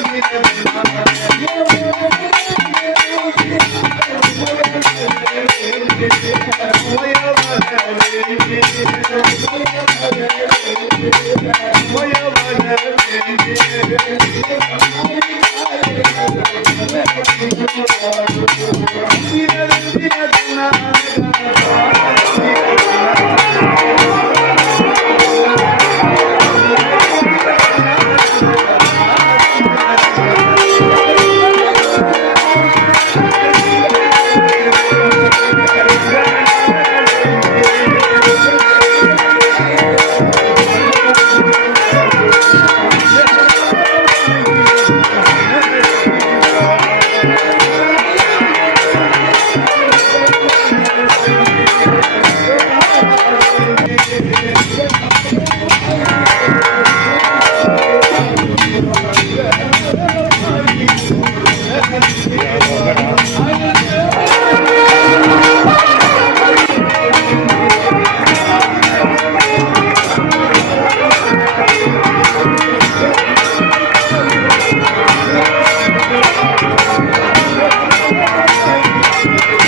Thank you. Thank you.